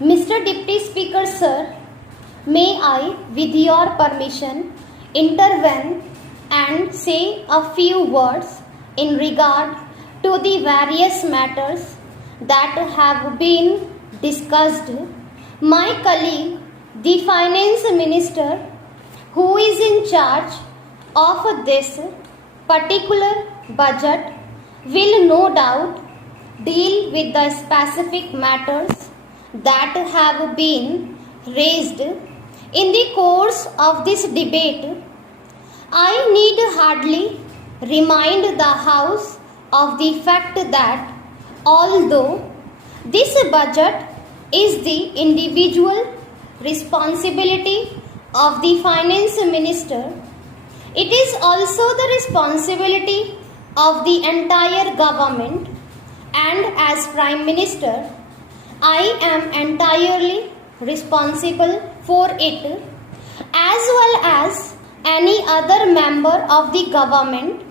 Mr. Deputy Speaker, sir, may I, with your permission, intervene and say a few words in regard to the various matters that have been discussed. My colleague, the Finance Minister, who is in charge of this particular budget, will no doubt deal with the specific matters that have been raised in the course of this debate. I need hardly remind the House of the fact that although this budget is the individual responsibility of the Finance Minister, it is also the responsibility of the entire government, and as Prime Minister, I am entirely responsible for it, as well as any other member of the government.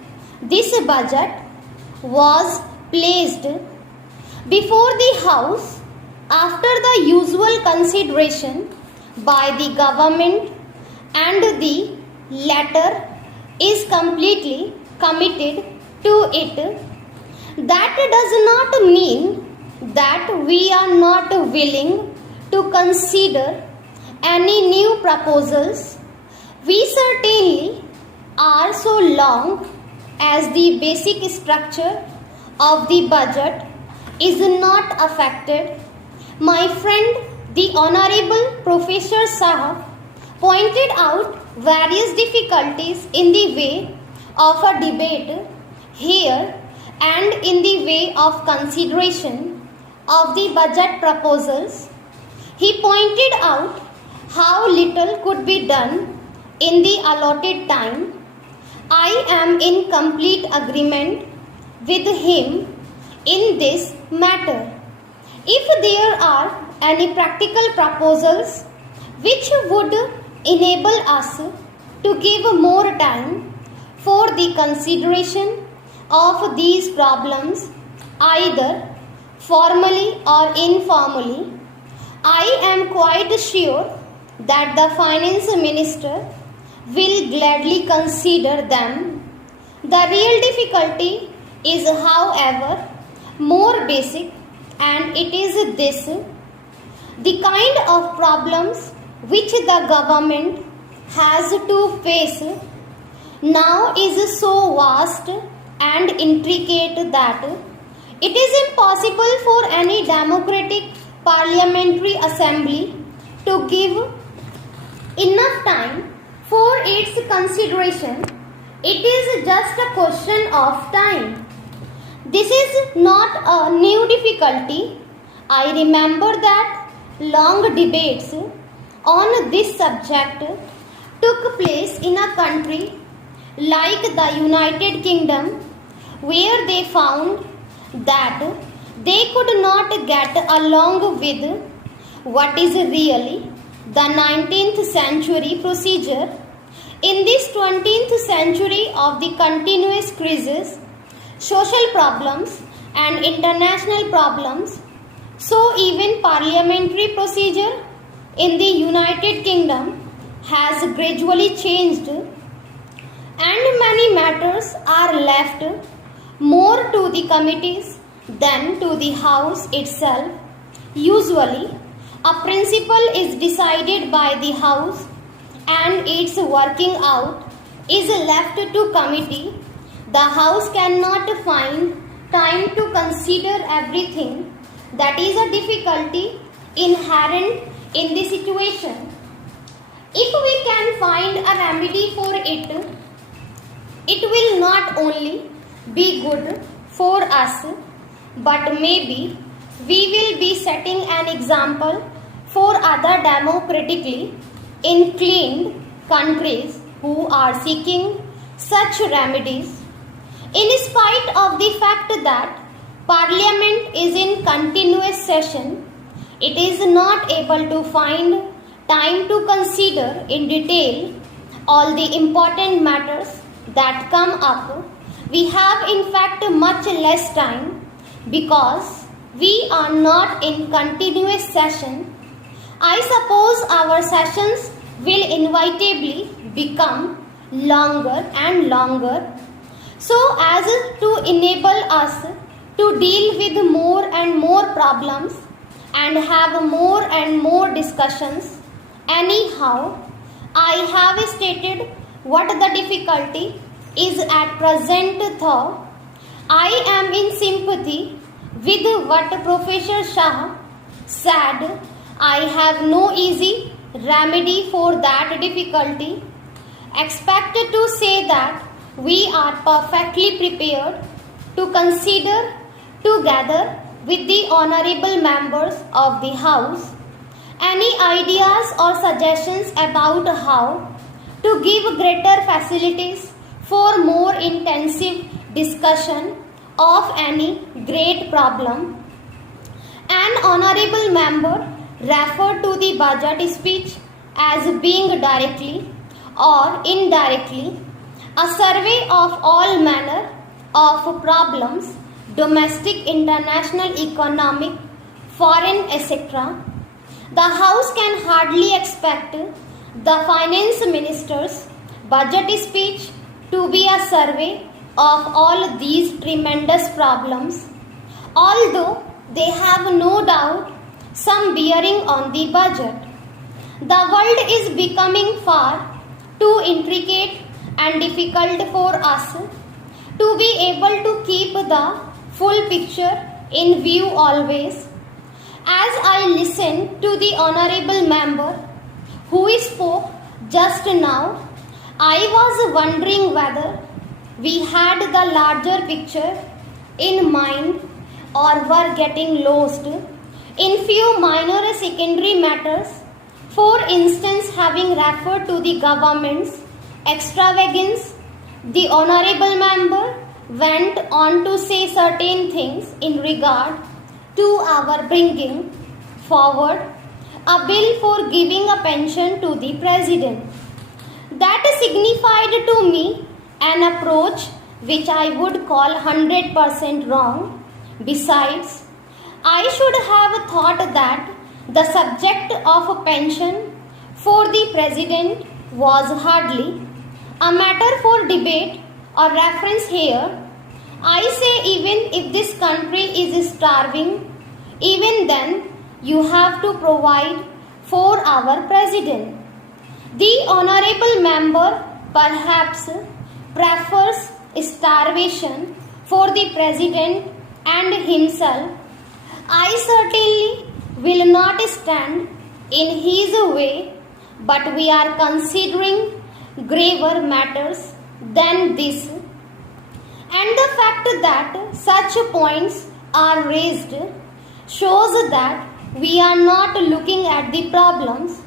This budget was placed before the House after the usual consideration by the government, and the latter is completely committed to it. That does not mean that we are not willing to consider any new proposals. We certainly are, so long as the basic structure of the budget is not affected. My friend, the Honorable Professor Sahab, pointed out various difficulties in the way of a debate here and in the way of consideration of the budget proposals. He pointed out how little could be done in the allotted time. I am in complete agreement with him in this matter. If there are any practical proposals which would enable us to give more time for the consideration of these problems, either formally or informally, I am quite sure that the Finance Minister will gladly consider them. The real difficulty is, however, more basic, and it is this: the kind of problems which the government has to face now is so vast and intricate that it is impossible for any democratic parliamentary assembly to give enough time for its consideration. It is just a question of time. This is not a new difficulty. I remember that long debates on this subject took place in a country like the United Kingdom, where they found that they could not get along with what is really the 19th century procedure. In this 20th century of the continuous crisis, social problems and international problems, so even parliamentary procedure in the United Kingdom has gradually changed, and many matters are left more to the committees than to the House itself. Usually, a principle is decided by the House and its working out is left to committee. The House cannot find time to consider everything. That is a difficulty inherent in the situation. If we can find a remedy for it, it will not only be good for us, but maybe we will be setting an example for other democratically inclined countries who are seeking such remedies. In spite of the fact that Parliament is in continuous session, it is not able to find time to consider in detail all the important matters that come up. We have in fact much less time because we are not in continuous session I suppose our sessions will inevitably become longer and longer, so as to enable us to deal with more and more problems and have more and more discussions. Anyhow, I have stated what the difficulty is at present, though I am in sympathy with what Professor Shah said. I have no easy remedy for that difficulty, except to say that we are perfectly prepared to consider together with the honorable members of the House any ideas or suggestions about how to give greater facilities for more intensive discussion of any great problem. An honorable member referred to the budget speech as being directly or indirectly a survey of all manner of problems, domestic, international, economic, foreign, etc. The House can hardly expect the Finance Minister's budget speech to be a survey of all these tremendous problems, although they have no doubt some bearing on the budget. The world is becoming far too intricate and difficult for us to be able to keep the full picture in view always. As I listened to the honorable member who spoke just now, I was wondering whether we had the larger picture in mind or were getting lost in few minor secondary matters. For instance, having referred to the government's extravagance, the honorable member went on to say certain things in regard to our bringing forward a bill for giving a pension to the president. That signified to me an approach which I would call 100% wrong. Besides, I should have thought that the subject of a pension for the president was hardly a matter for debate or reference here. I say, even if this country is starving, even then you have to provide for our president. The honorable member perhaps prefers starvation for the president and himself. I certainly will not stand in his way, but we are considering graver matters than this, and the fact that such points are raised shows that we are not looking at the problems.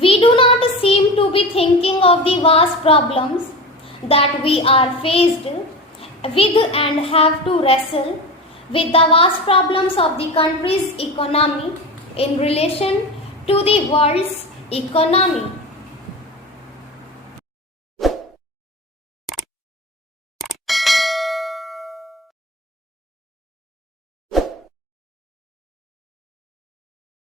We do not seem to be thinking of the vast problems that we are faced with and have to wrestle with the vast problems of the country's economy in relation to the world's economy.